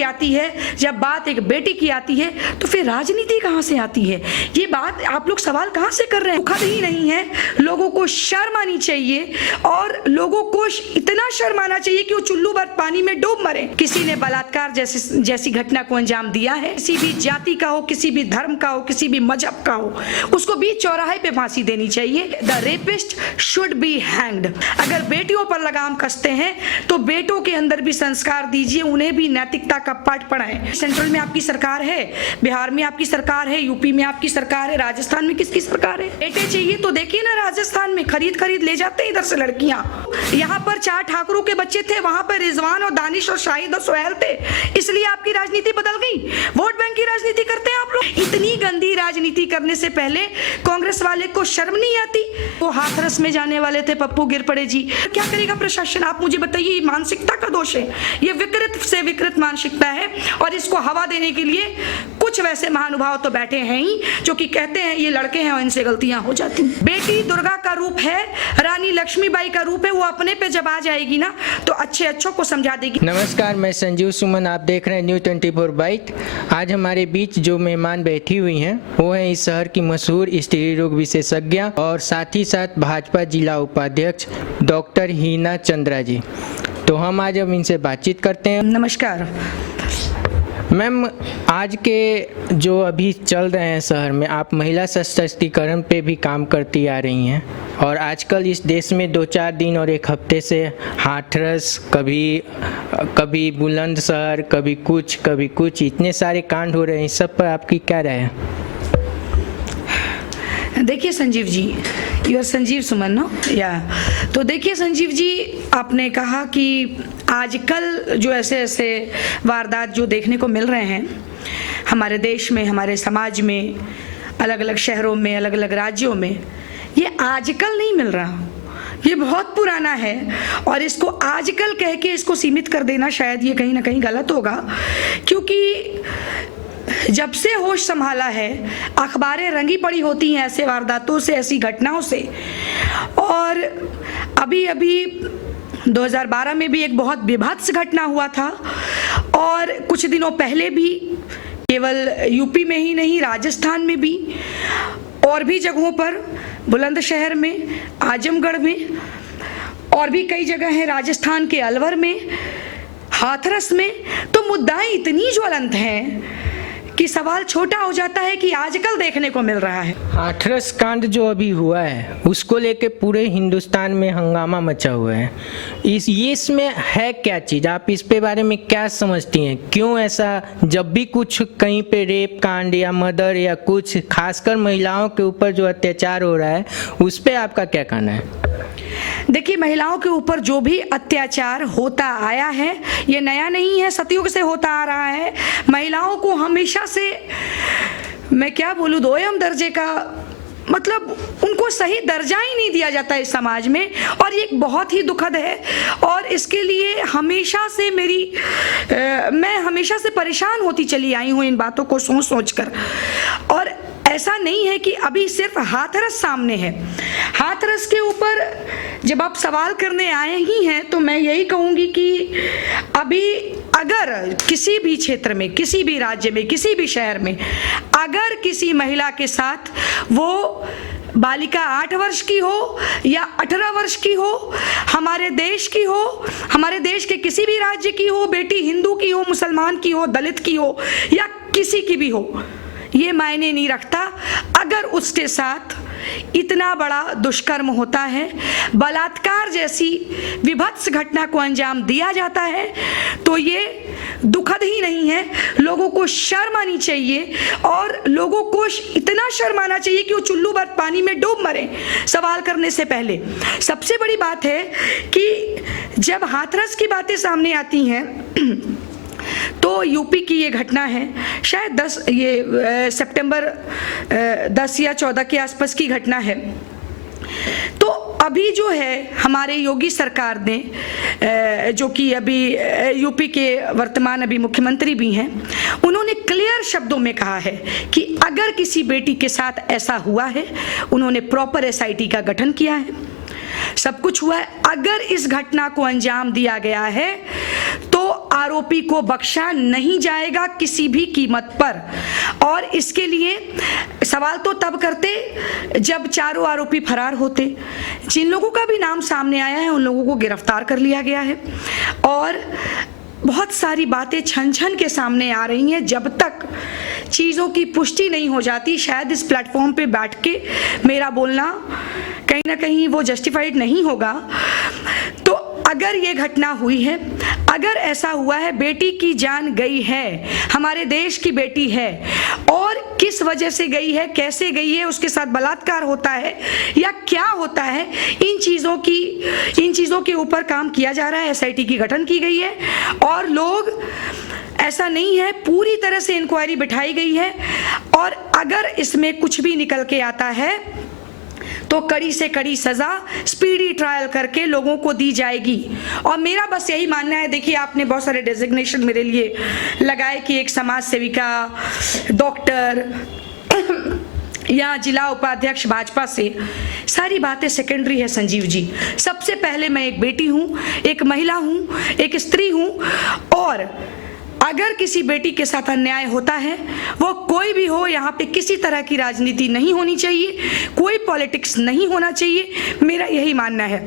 की आती है, जब बात एक बेटी की आती है, तो फिर राजनीति कहाँ से आती है? ये बात आप लोग सवाल कहाँ से कर रहे हैं? दुखद ही नहीं है, लोगों को शर्म आनी चाहिए और लोगों को इतना शर्म आना चाहिए कि वो चुल्लू भर पानी में डूब मरे। किसी ने बलात्कार जैसी घटना को अंजाम दिया है, किसी भी जाति का हो, किसी भी धर्म का हो, किसी भी मजहब का हो, उसको बीच चौराहे पे फांसी देनी चाहिए। The rapist should be hanged. अगर बेटियों पर लगाम कसते हैं तो बेटों के अंदर भी संस्कार दीजिए, उन्हें भी नैतिकता का पाठ पढ़ाएं। सेंट्रल में आपकी सरकार है, बिहार में आपकी सरकार है, यूपी में आपकी सरकार है, राजस्थान में किसकी सरकार है? बेटे चाहिए तो देखिए ना, राजस्थान में खरीद लेके जाते हैं इधर से लड़कियां। यहाँ पर 4 ठाकुरों के बच्चे थे, वहां पर रिजवान और दानिश और शाहिद और सुहैल थे, इसलिए आपकी राजनीति बदल गई। वोट बैंक की राजनीति करते हैं आप लोग। इतनी गंदी राजनीति करने से पहले कांग्रेस वाले को शर्म नहीं आती? वो हाथरस में जाने वाले थे, पप्पू गिर पड़े जी। क्या करेगा प्रशासन? आप मुझे बताइए, मानसिकता का दोष है, ये विकृत से विकृत मानसिकता है और इसको हवा देने के लिए कुछ वैसे महानुभाव तो बैठे हैं ही जो कि कहते हैं ये लड़के हैं और इनसे गलतियां हो जाती हैं। बेटी दुर्गा का रूप है, रानी लक्ष्मीबाई का रूप है, वो अपने पे जब आ जाएगी ना तो अच्छों को समझा देगी। नमस्कार, मैं संजीव सुमन, आप देख रहे हैं न्यूज़ 24 बाइट। आज हमारे बीच जो मेहमान बैठी हुई हैं वो है इस शहर की मशहूर स्त्री रोग विशेषज्ञ और साथ ही साथ भाजपा जिला उपाध्यक्ष डॉक्टर हीना चंद्रा जी। तो हम आज अब इनसे बातचीत करते हैं। नमस्कार मैम, आज के जो अभी चल रहे हैं शहर में, आप महिला सशक्तिकरण पे भी काम करती आ रही हैं और आजकल इस देश में 2-4 दिन और 1 हफ्ते से हाथरस, कभी बुलंदशहर, कभी कुछ इतने सारे कांड हो रहे हैं, इस सब पर आपकी क्या राय है? देखिए Sanjeev ji, you are Sanjeev Suman no या, तो देखिए संजीव जी, आपने कहा कि आजकल जो ऐसे वारदात जो देखने को मिल रहे हैं हमारे देश में, हमारे समाज में, अलग अलग शहरों में, अलग अलग राज्यों में, ये आजकल नहीं मिल रहा, ये बहुत पुराना है और इसको आजकल कह के इसको सीमित कर देना शायद ये कहीं ना कहीं गलत होगा, क्योंकि जब से होश संभाला है अखबारें रंगी पड़ी होती हैं ऐसे वारदातों से, ऐसी घटनाओं से। और अभी 2012 में भी एक बहुत विभत्स घटना हुआ था और कुछ दिनों पहले भी केवल यूपी में ही नहीं, राजस्थान में भी और भी जगहों पर, बुलंदशहर में, आजमगढ़ में और भी कई जगह हैं, राजस्थान के अलवर में, हाथरस में। तो मुद्दाएं इतनी ज्वलंत हैं कि सवाल छोटा हो जाता है कि आजकल देखने को मिल रहा है। हाथरस कांड जो अभी हुआ है उसको लेके पूरे हिंदुस्तान में हंगामा मचा हुआ है। इसमें है क्या चीज़, आप इस पे बारे में क्या समझती हैं? क्यों ऐसा, जब भी कुछ कहीं पे रेप कांड या मर्डर या कुछ खासकर महिलाओं के ऊपर जो अत्याचार हो रहा है उस पे आपका क्या कहना है? देखिए, महिलाओं के ऊपर जो भी अत्याचार होता आया है ये नया नहीं है, सतयुग से होता आ रहा है। महिलाओं को हमेशा से, मैं क्या बोलूं, दोयम दर्जे का, मतलब उनको सही दर्जा ही नहीं दिया जाता इस समाज में और ये बहुत ही दुखद है। और इसके लिए हमेशा से मैं हमेशा से परेशान होती चली आई हूँ इन बातों को सोच कर। और ऐसा नहीं है कि अभी सिर्फ हाथरस सामने है। हाथरस के ऊपर जब आप सवाल करने आए ही हैं तो मैं यही कहूँगी कि अभी अगर किसी भी क्षेत्र में, किसी भी राज्य में, किसी भी शहर में अगर किसी महिला के साथ वो बालिका 8 वर्ष की हो या 18 वर्ष की हो, हमारे देश की हो, हमारे देश के किसी भी राज्य की हो, बेटी हिंदू की हो, मुसलमान की हो, दलित की हो या किसी की भी हो, ये मायने नहीं रखता। अगर उसके साथ इतना बड़ा दुष्कर्म होता है, बलात्कार जैसी विभत्स घटना को अंजाम दिया जाता है, तो ये दुखद ही नहीं है, लोगों को शर्म आनी चाहिए और लोगों को इतना शर्म आना चाहिए कि वो चुल्लू भर पानी में डूब मरे सवाल करने से पहले। सबसे बड़ी बात है कि जब हाथरस की बातें सामने आती हैं तो यूपी की ये घटना है, शायद सितंबर 10 या 14 के आसपास की घटना है। तो अभी जो है हमारे योगी सरकार ने, जो कि अभी यूपी के वर्तमान अभी मुख्यमंत्री भी हैं, उन्होंने क्लियर शब्दों में कहा है कि अगर किसी बेटी के साथ ऐसा हुआ है, उन्होंने प्रॉपर एसआईटी का गठन किया है, सब कुछ हुआ है। अगर इस घटना को अंजाम दिया गया है तो आरोपी को बख्शा नहीं जाएगा किसी भी कीमत पर। और इसके लिए सवाल तो तब करते जब चारों आरोपी फरार होते। जिन लोगों का भी नाम सामने आया है उन लोगों को गिरफ्तार कर लिया गया है और बहुत सारी बातें छन छन के सामने आ रही हैं। जब तक चीज़ों की पुष्टि नहीं हो जाती, शायद इस प्लेटफॉर्म पे बैठ के मेरा बोलना कहीं ना कहीं वो जस्टिफाइड नहीं होगा। तो अगर ये घटना हुई है, अगर ऐसा हुआ है, बेटी की जान गई है, हमारे देश की बेटी है, और किस वजह से गई है, कैसे गई है, उसके साथ बलात्कार होता है या क्या होता है, इन चीज़ों के ऊपर काम किया जा रहा है। SIT की गठन की गई है और लोग, ऐसा नहीं है, पूरी तरह से इंक्वायरी बिठाई गई है और अगर इसमें कुछ भी निकल के आता है तो कड़ी से कड़ी सजा स्पीडी ट्रायल करके लोगों को दी जाएगी। और मेरा बस यही मानना है, देखिए आपने बहुत सारे डेजिग्नेशन मेरे लिए लगाए कि एक समाज सेविका, डॉक्टर या जिला उपाध्यक्ष भाजपा से, सारी बातें सेकेंडरी है संजीव जी। सबसे पहले मैं एक बेटी हूँ, एक महिला हूँ, एक स्त्री हूँ और अगर किसी बेटी के साथ अन्याय होता है, वो कोई भी हो, यहाँ पे किसी तरह की राजनीति नहीं होनी चाहिए, कोई पॉलिटिक्स नहीं होना चाहिए, मेरा यही मानना है।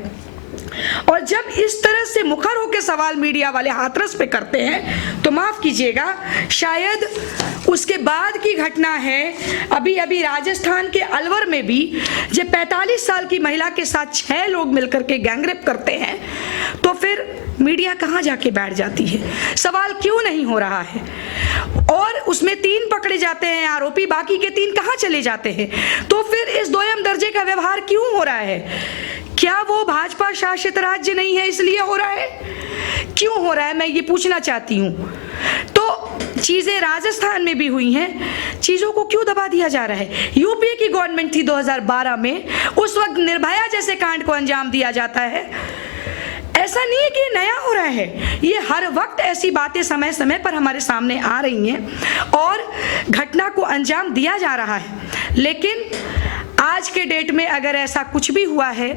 और जब इस तरह से मुखर होकर सवाल मीडिया वाले हाथरस पे करते हैं तो माफ कीजिएगा, शायद उसके बाद की घटना है अभी अभी राजस्थान के अलवर में भी, जब 45 साल की महिला के साथ 6 लोग मिलकर के गैंगरेप करते हैं, तो फिर मीडिया कहाँ जाके बैठ जाती है? सवाल क्यों नहीं हो रहा है? और उसमें 3 पकड़े जाते हैं आरोपी, बाकी के 3 कहाँ चले जाते हैं? तो फिर इस दोयम दर्जे का व्यवहार क्यों हो रहा है? क्या वो भाजपा शासित राज्य नहीं है इसलिए हो रहा है? क्यों हो रहा है, मैं ये पूछना चाहती हूँ। तो चीजें राजस्थान में भी हुई हैं, चीजों को क्यों दबा दिया जा रहा है? यूपीए की गवर्नमेंट थी 2012 में, उस वक्त निर्भया जैसे कांड को अंजाम दिया जाता है। ऐसा नहीं है कि नया हो रहा है, ये हर वक्त ऐसी बातें समय समय पर हमारे सामने आ रही हैं और घटना को अंजाम दिया जा रहा है। लेकिन आज के डेट में अगर ऐसा कुछ भी हुआ है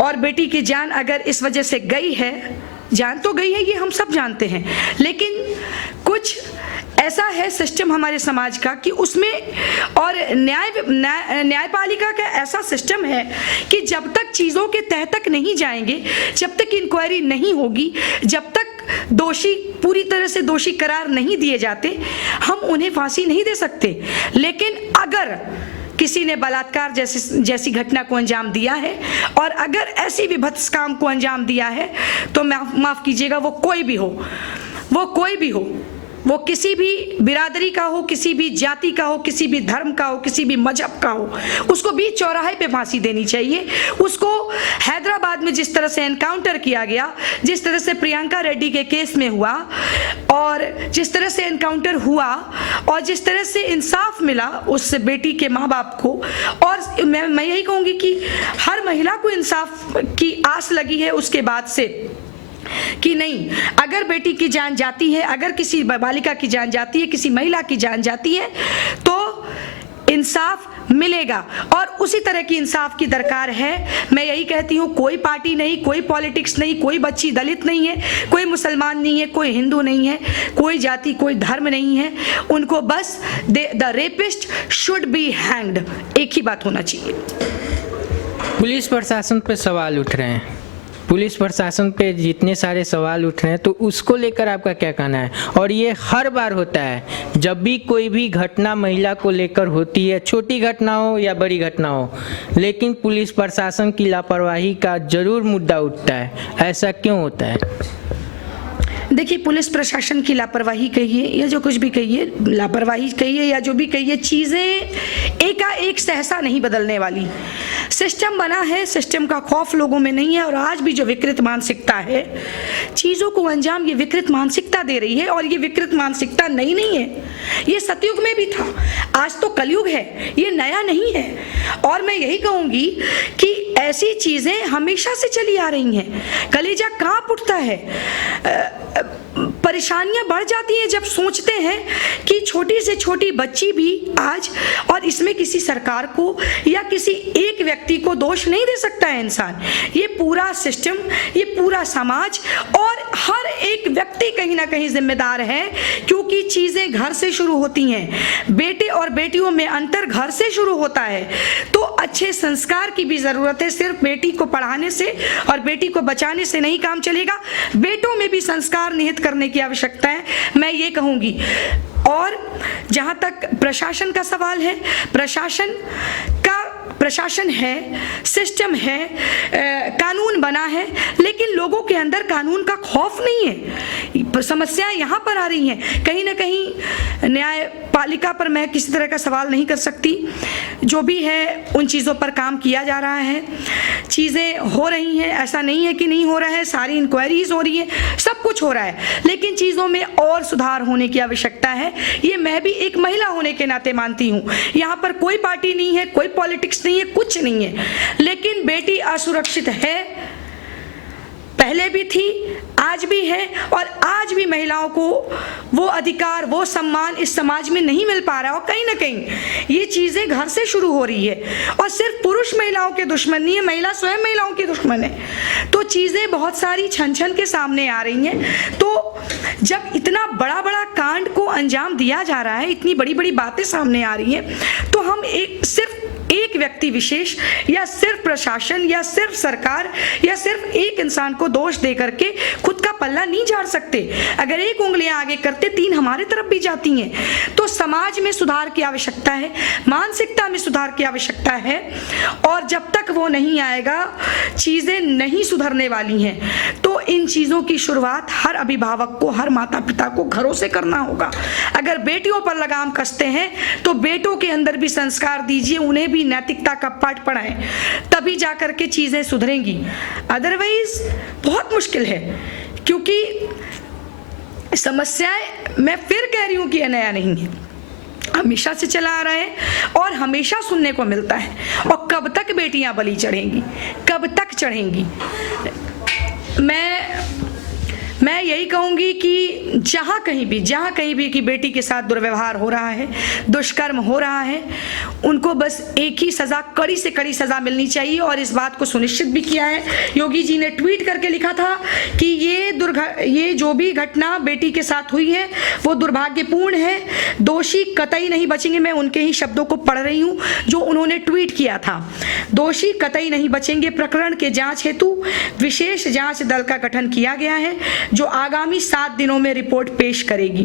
और बेटी की जान अगर इस वजह से गई है, जान तो गई है, ये हम सब जानते हैं, लेकिन कुछ ऐसा है सिस्टम हमारे समाज का कि उसमें, और न्यायपालिका का ऐसा सिस्टम है कि जब तक चीज़ों के तह तक नहीं जाएंगे, जब तक इंक्वायरी नहीं होगी, जब तक दोषी पूरी तरह से दोषी करार नहीं दिए जाते, हम उन्हें फांसी नहीं दे सकते। लेकिन अगर किसी ने बलात्कार जैसी घटना को अंजाम दिया है और अगर ऐसी विभत्स काम को अंजाम दिया है, तो माफ कीजिएगा, वो कोई भी हो, वो किसी भी बिरादरी का हो, किसी भी जाति का हो, किसी भी धर्म का हो, किसी भी मजहब का हो, उसको बीच चौराहे पे फांसी देनी चाहिए। उसको हैदराबाद में जिस तरह से एनकाउंटर किया गया, जिस तरह से प्रियंका रेड्डी के केस में हुआ और जिस तरह से एनकाउंटर हुआ और जिस तरह से इंसाफ मिला उस बेटी के माँ बाप को, और मैं यही कहूँगी कि हर महिला को इंसाफ की आस लगी है उसके बाद से कि नहीं, अगर बेटी की जान जाती है, अगर किसी बालिका की जान जाती है, किसी महिला की जान जाती है, तो इंसाफ मिलेगा और उसी तरह की इंसाफ की दरकार है। मैं यही कहती हूँ, कोई पार्टी नहीं, कोई पॉलिटिक्स नहीं, कोई बच्ची दलित नहीं है, कोई मुसलमान नहीं है, कोई हिंदू नहीं है, कोई जाति कोई धर्म नहीं है, उनको बस the rapist should be hanged, एक ही बात होना चाहिए। पुलिस प्रशासन पे सवाल उठ रहे हैं, पुलिस प्रशासन पे जितने सारे सवाल उठ रहे हैं, तो उसको लेकर आपका क्या कहना है? और ये हर बार होता है, जब भी कोई भी घटना महिला को लेकर होती है, छोटी घटना हो या बड़ी घटना हो, लेकिन पुलिस प्रशासन की लापरवाही का जरूर मुद्दा उठता है। ऐसा क्यों होता है? देखिए, पुलिस प्रशासन की लापरवाही कहिए या जो कुछ भी कहिए, लापरवाही कहिए या जो भी कहिए, चीज़ें एकाएक सहसा नहीं बदलने वाली। सिस्टम बना है, सिस्टम का खौफ लोगों में नहीं है, और आज भी जो विकृत मानसिकता है, चीज़ों को अंजाम ये विकृत मानसिकता दे रही है। और ये विकृत मानसिकता नई नहीं है, ये सतयुग में भी था, आज तो कलयुग है, ये नया नहीं है। और मैं यही कहूँगी कि ऐसी चीज़ें हमेशा से चली आ रही हैं। कलेजा कांप उठता है परेशानियां बढ़ जाती हैं जब सोचते हैं कि छोटी से छोटी बच्ची भी आज, और इसमें किसी सरकार को या किसी एक व्यक्ति को दोष नहीं दे सकता है इंसान, ये पूरा सिस्टम, ये पूरा समाज और हर एक व्यक्ति कहीं ना कहीं जिम्मेदार है, क्योंकि चीजें घर से शुरू होती हैं। बेटे और बेटियों में अंतर घर से शुरू होता है। तो अच्छे संस्कार की भी जरूरत है। सिर्फ बेटी को पढ़ाने से और बेटी को बचाने से नहीं काम चलेगा, बेटों में भी संस्कार निहित करने की आवश्यकता है, मैं ये कहूंगी। और जहां तक प्रशासन का सवाल है, प्रशासन है, सिस्टम है, कानून बना है, लेकिन लोगों के अंदर कानून का खौफ नहीं है। समस्याएं यहाँ पर आ रही हैं। कहीं ना कहीं न्यायपालिका पर मैं किसी तरह का सवाल नहीं कर सकती, जो भी है उन चीज़ों पर काम किया जा रहा है, चीज़ें हो रही हैं, ऐसा नहीं है कि नहीं हो रहा है, सारी इंक्वायरीज हो रही है, सब कुछ हो रहा है, लेकिन चीज़ों में और सुधार होने की आवश्यकता है। ये मैं भी एक महिला होने के नाते मानती हूँ। यहाँ पर कोई पार्टी नहीं है, कोई पॉलिटिक्स नहीं है, कुछ नहीं है, लेकिन बेटी असुरक्षित है, पहले भी थी, आज भी है, और आज भी महिलाओं को वो अधिकार, वो सम्मान इस समाज में नहीं मिल पा रहा है। और कहीं ना कहीं ये चीजें घर से शुरू हो रही है, और सिर्फ पुरुष महिलाओं के दुश्मन नहीं है, महिला स्वयं महिलाओं की दुश्मन है। तो चीजें बहुत सारी छन छन के सामने आ रही हैं। तो जब इतना बड़ा बड़ा कांड को अंजाम दिया जा रहा है, इतनी बड़ी बड़ी बातें सामने आ रही हैं, तो हम सिर्फ एक व्यक्ति विशेष या सिर्फ प्रशासन या सिर्फ सरकार या सिर्फ एक इंसान को दोष दे करके खुद का पल्ला नहीं झाड़ सकते। अगर एक उंगलियां आगे करते, तीन हमारे तरफ भी जाती हैं। तो समाज में सुधार की आवश्यकता है, मानसिकता में सुधार की आवश्यकता है, और जब तक वो नहीं आएगा, चीजें नहीं सुधरने वाली हैं। तो इन चीजों की शुरुआत हर अभिभावक को, हर माता पिता को घरों से करना होगा। अगर बेटियों पर लगाम कसते हैं तो बेटों के अंदर भी संस्कार दीजिए, उन्हें भी नैतिकता का पाठ पढ़ाएं, तभी जाकर के चीजें सुधरेंगी। अदरवाइज बहुत मुश्किल है, क्योंकि समस्याएं, मैं फिर कह रही हूं कि यह नया नहीं है, हमेशा से चला आ रहा है और हमेशा सुनने को मिलता है। और कब तक बेटियां बलि चढ़ेंगी, कब तक चढ़ेंगी? मैं यही कहूंगी कि जहां कहीं भी कि बेटी के साथ दुर्व्यवहार हो रहा है, दुष्कर्म हो रहा है, उनको बस एक ही सजा, कड़ी से कड़ी सजा मिलनी चाहिए। और इस बात को सुनिश्चित भी किया है। योगी जी ने ट्वीट करके लिखा था कि ये जो भी घटना बेटी के साथ हुई है वो दुर्भाग्यपूर्ण है, दोषी कतई नहीं बचेंगे। मैं उनके ही शब्दों को पढ़ रही हूँ जो उन्होंने ट्वीट किया था। दोषी कतई नहीं बचेंगे। प्रकरण के जांच हेतु विशेष जांच दल का गठन किया गया है, जो आगामी 7 दिनों में रिपोर्ट पेश करेगी।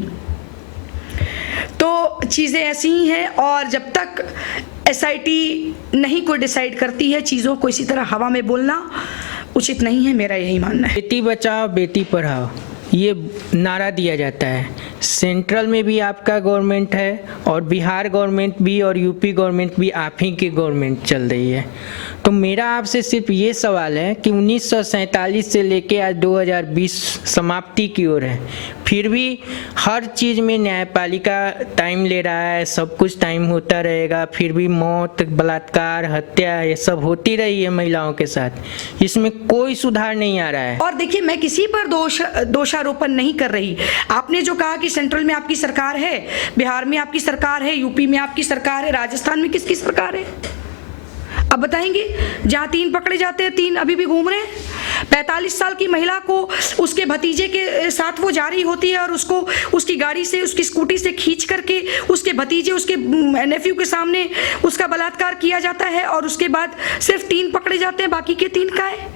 तो चीजें ऐसी ही हैं, और जब तक एसआईटी नहीं कोई डिसाइड करती है, चीजों को इसी तरह हवा में बोलना उचित नहीं है, मेरा यही मानना है। बेटी बचाओ बेटी पढ़ाओ, ये नारा दिया जाता है। सेंट्रल में भी आपका गवर्नमेंट है, और बिहार गवर्नमेंट भी, और यूपी गवर्नमेंट भी आप ही की गवर्नमेंट चल रही है। तो मेरा आपसे सिर्फ ये सवाल है कि 1947 से लेके आज 2020 समाप्ति की ओर है, फिर भी हर चीज़ में न्यायपालिका टाइम ले रहा है, सब कुछ टाइम होता रहेगा, फिर भी मौत, बलात्कार, हत्या ये सब होती रही है महिलाओं के साथ। इसमें कोई सुधार नहीं आ रहा है। और देखिए, मैं किसी पर दोषारोपण नहीं कर रही। आपने जो कहा कि सेंट्रल में आपकी सरकार है, बिहार में आपकी सरकार है, यूपी में आपकी सरकार है, राजस्थान में किसकी सरकार है? अब बताएंगे। जहां 3 पकड़े जाते हैं, 3 अभी भी घूम रहे हैं। 45 साल की महिला को उसके भतीजे के साथ वो जा रही होती है, और उसको उसकी गाड़ी से, उसकी स्कूटी से खींच करके उसके भतीजे, उसके नेफ्यू के सामने उसका बलात्कार किया जाता है, और उसके बाद सिर्फ 3 पकड़े जाते हैं, बाकी के 3 का है।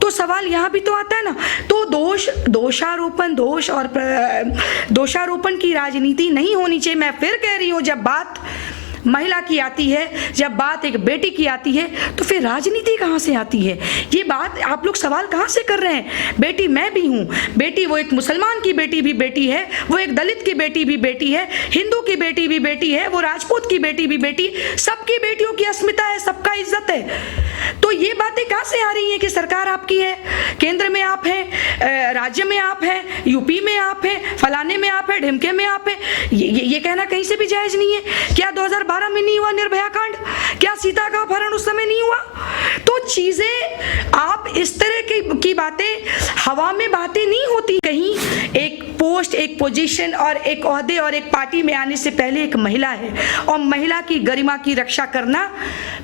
तो सवाल यहाँ भी तो आता है ना। तो दोषारोपण की राजनीति नहीं होनी चाहिए। मैं फिर कह रही हूँ, जब बात महिला की आती है, जब बात एक बेटी की आती है, तो फिर राजनीति कहाँ से आती है? ये बात आप लोग सवाल कहाँ से कर रहे हैं? बेटी मैं भी हूँ, बेटी वो एक मुसलमान की बेटी भी बेटी है, वो एक दलित की बेटी भी बेटी है, हिंदू की बेटी भी बेटी है, वो राजपूत की बेटी भी बेटी, सबकी बेटियों की अस्मिता है, सबका इज्जत है। तो ये बातें कहाँ से आ रही हैं कि सरकार आपकी है, केंद्र में आप हैं, राज्य में आप हैं, यूपी में आप हैं, फलाने में आप हैं, ढिमके में आप हैं? ये कहना कहीं से भी जायज नहीं है। क्या 2012 में नहीं हुआ निर्भया कांड? क्या सीता का अपहरण उस समय नहीं हुआ? तो चीजें, आप इस तरह की बातें, हवा में बातें नहीं होती। कहीं एक पोस्ट, एक पोजीशन और एक ओहदे और एक पार्टी में आने से पहले एक महिला है, और महिला की गरिमा की रक्षा करना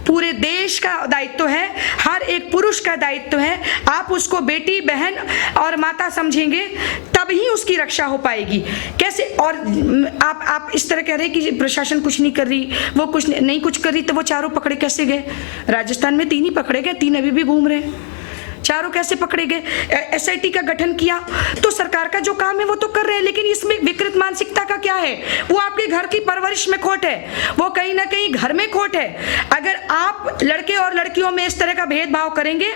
पूरे देश का दायित्व है, हर एक पुरुष का दायित्व है। आप उसको बेटी, बहन और माता समझेंगे तभी उसकी रक्षा हो पाएगी। कैसे? और आप इस तरह कह रहे हैं कि प्रशासन कुछ नहीं कर रही, वो कुछ नहीं कुछ कर रही, तो वो चारों पकड़े कैसे गए? राजस्थान में 3 ही पकड़े गए, 3 अभी भी घूम रहे हैं। चारों कैसे पकड़े गए? एसआईटी का गठन किया तो सरकार का जो काम है वो तो कर रहे हैं, लेकिन इसमें विकृत मानसिकता का क्या है? वो आपके घर की परवरिश में खोट है, वो कहीं ना कहीं घर में खोट है। अगर आप लड़के और लड़कियों में इस तरह का भेदभाव करेंगे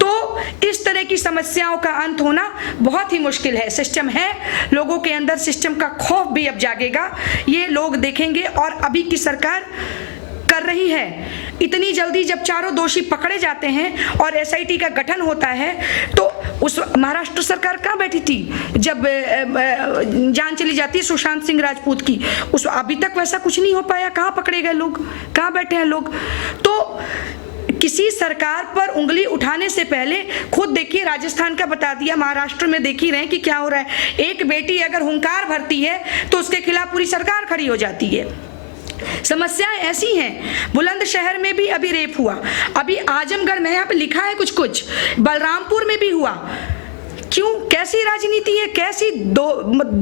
तो इस तरह की समस्याओं का अंत होना बहुत ही मुश्किल है। सिस्टम है, लोगों के अंदर सिस्टम का खौफ भी अब जागेगा, ये लोग देखेंगे। और अभी की सरकार कर रही है। इतनी जल्दी जब चारों दोषी पकड़े जाते हैं और एसआईटी का गठन होता है, तो उस महाराष्ट्र सरकार कहाँ बैठी थी जब जान चली जाती है सुशांत सिंह राजपूत की? उस अभी तक वैसा कुछ नहीं हो पाया। कहाँ पकड़े गए लोग? कहाँ बैठे हैं लोग? तो किसी सरकार पर उंगली उठाने से पहले खुद देखिए, राजस्थान का बता दिया, महाराष्ट्र में देख ही रहे हैं कि क्या हो रहा है। एक बेटी अगर हुंकार भरती है तो उसके खिलाफ पूरी सरकार खड़ी हो जाती है। समस्याएं ऐसी हैं। बुलंदशहर में भी अभी रेप हुआ, अभी आजमगढ़ में यहाँ पे लिखा है कुछ, बलरामपुर में भी हुआ। क्यों? कैसी राजनीति है? कैसी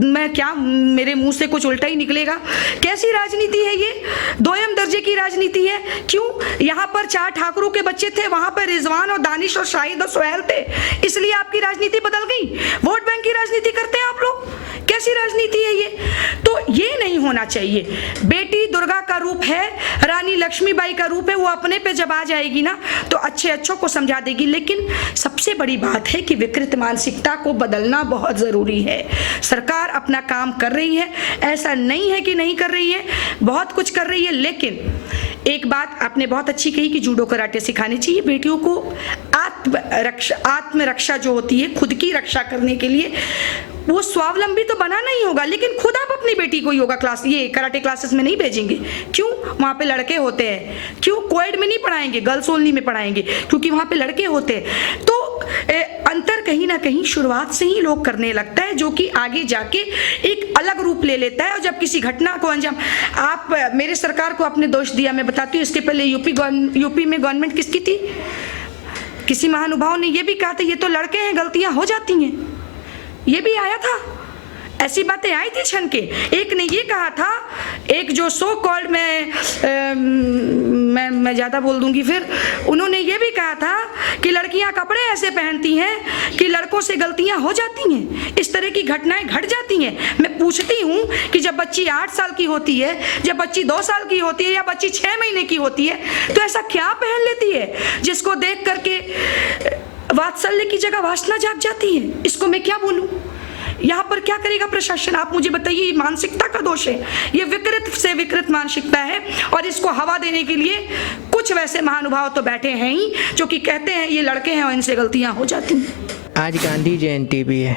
मैं क्या, मेरे मुंह से कुछ उल्टा ही निकलेगा। कैसी राजनीति है ये? दोयम दर्जे की राजनीति है। क्यों? यहाँ पर 4 ठाकुरों के बच्चे थे, वहां पर रिजवान और दानिश और शाहिद और सोहेल थे, इसलिए आपकी राजनीति बदल गई। वोट बैंक की राजनीति करते हैं आप लोग। कैसी राजनीति है ये? तो ये नहीं होना चाहिए। बेटी दुर्गा का रूप है, रानी लक्ष्मीबाई का रूप है, वो अपने पे जब आ जाएगी ना तो अच्छों को समझा देगी। लेकिन सबसे बड़ी बात है कि विकृत मानसिकता को बदलना बहुत जरूरी है। सरकार अपना काम कर रही है, ऐसा नहीं है कि नहीं कर रही है, बहुत कुछ कर रही है। लेकिन एक बात आपने बहुत अच्छी कही कि जूडो कराटे सिखाने चाहिए बेटियों को। आत्मरक्षा जो होती है, खुद की रक्षा करने के लिए, वो स्वावलंबी तो बनाना ही होगा, लेकिन खुद आप अपनी बेटी को योगा क्लास, ये कराटे क्लासेस में नहीं भेजेंगे। क्यों? वहाँ पे लड़के होते हैं। क्यों कोएड में नहीं पढ़ाएंगे, गर्ल्स ओनली में पढ़ाएंगे? क्योंकि वहाँ पे लड़के होते हैं। तो अंतर कहीं ना कहीं शुरुआत से ही लोग करने लगता है, जो कि आगे जाके एक अलग रूप ले लेता है। और जब किसी घटना को अंजाम, आप मेरे सरकार को आपने दोष दिया, मैं बताती हूँ। इसके पहले यूपी में गवर्नमेंट किसकी थी? किसी महानुभाव ने ये भी कहा था ये तो लड़के हैं, गलतियां हो जाती हैं, ये भी आया था। ऐसी बातें आई थी छन के। एक ने ये कहा था, एक जो सो कॉल्ड मैं ज्यादा बोल दूंगी फिर, उन्होंने ये भी कहा था कि लड़कियां कपड़े ऐसे पहनती हैं कि लड़कों से गलतियां हो जाती हैं, इस तरह की घटनाएं घट जाती हैं। मैं पूछती हूँ कि जब बच्ची 8 साल की होती है, जब बच्ची 2 साल की होती है, या बच्ची 6 महीने की होती है, तो ऐसा क्या पहन लेती है जिसको देख करके वात्सल्य की जगह वासना जाग जाती है? इसको मैं क्या बोलूं? यहाँ पर क्या करेगा प्रशासन? आप मुझे बताइए। ये मानसिकता का दोष है, ये विकृत से विकृत मानसिकता है, और इसको हवा देने के लिए कुछ वैसे महानुभाव तो बैठे हैं ही जो कि कहते हैं ये लड़के हैं और इनसे गलतियां हो जाती हैं। आज गांधी जयंती भी है,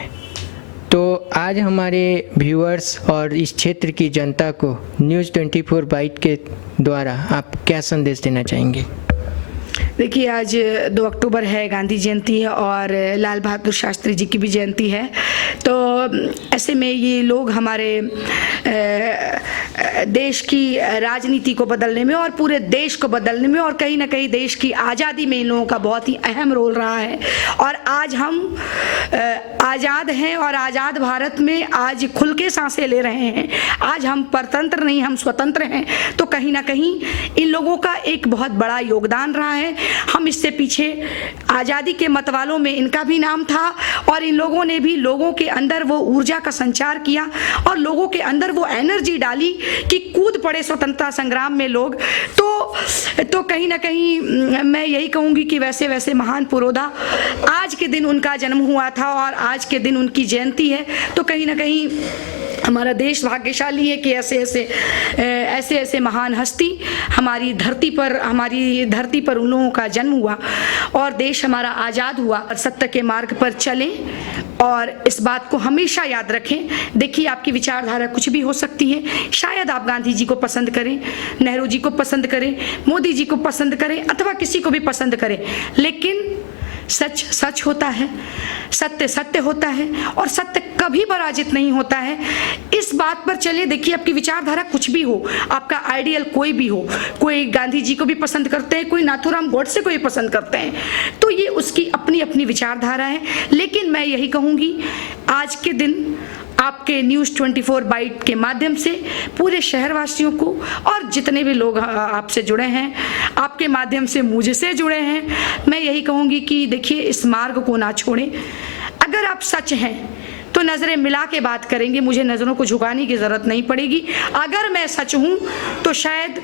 तो आज हमारे व्यूअर्स और इस क्षेत्र की जनता को न्यूज़ 24 बाइट के द्वारा आप क्या संदेश देना चाहेंगे? देखिए, आज 2 अक्टूबर है, गांधी जयंती है, और लाल बहादुर शास्त्री जी की भी जयंती है। तो ऐसे में ये लोग हमारे देश की राजनीति को बदलने में और पूरे देश को बदलने में और कहीं ना कहीं देश की आज़ादी में इन लोगों का बहुत ही अहम रोल रहा है। और आज हम आज़ाद हैं और आज़ाद भारत में आज खुल के सांसें ले रहे हैं। आज हम परतंत्र नहीं, हम स्वतंत्र हैं। तो कहीं ना कहीं इन लोगों का एक बहुत बड़ा योगदान रहा है। हम इससे पीछे आज़ादी के मतवालों में इनका भी नाम था, और इन लोगों ने भी लोगों के अंदर वो ऊर्जा का संचार किया और लोगों के अंदर वो एनर्जी डाली कि कूद पड़े स्वतंत्रता संग्राम में लोग। तो कहीं ना कहीं मैं यही कहूँगी कि वैसे वैसे महान पुरोधा, आज के दिन उनका जन्म हुआ था और आज के दिन उनकी जयंती है। तो कहीं ना कहीं हमारा देश भाग्यशाली है कि ऐसे महान हस्ती हमारी धरती पर उन लोगों का जन्म हुआ और देश हमारा आज़ाद हुआ। सत्य के मार्ग पर चलें और इस बात को हमेशा याद रखें। देखिए, आपकी विचारधारा कुछ भी हो सकती है। शायद आप गांधी जी को पसंद करें, नेहरू जी को पसंद करें, मोदी जी को पसंद करें, अथवा किसी को भी पसंद करें, लेकिन सच सच होता है। सत्य सत्य होता है और सत्य कभी पराजित नहीं होता है। इस बात पर चलिए, देखिए आपकी विचारधारा कुछ भी हो, आपका आइडियल कोई भी हो, कोई गांधी जी को भी पसंद करते हैं, कोई नाथूराम गोडसे को भी पसंद करते हैं, तो ये उसकी अपनी अपनी विचारधारा है। लेकिन मैं यही कहूँगी, आज के दिन आपके न्यूज़ 24 बाइट के माध्यम से पूरे शहरवासियों को और जितने भी लोग आपसे जुड़े हैं, आपके माध्यम से मुझसे जुड़े हैं, मैं यही कहूँगी कि देखिए इस मार्ग को ना छोड़ें। अगर आप सच हैं तो नज़रें मिला के बात करेंगे, मुझे नज़रों को झुकाने की ज़रूरत नहीं पड़ेगी। अगर मैं सच हूँ तो शायद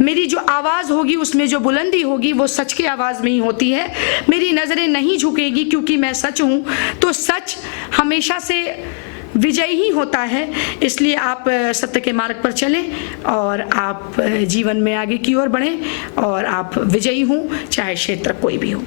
मेरी जो आवाज़ होगी उसमें जो बुलंदी होगी वो सच की आवाज़ में ही होती है। मेरी नज़रें नहीं झुकेगी क्योंकि मैं सच हूँ, तो सच हमेशा से विजयी ही होता है। इसलिए आप सत्य के मार्ग पर चलें और आप जीवन में आगे की ओर बढ़ें और आप विजयी हों, चाहे क्षेत्र कोई भी हो।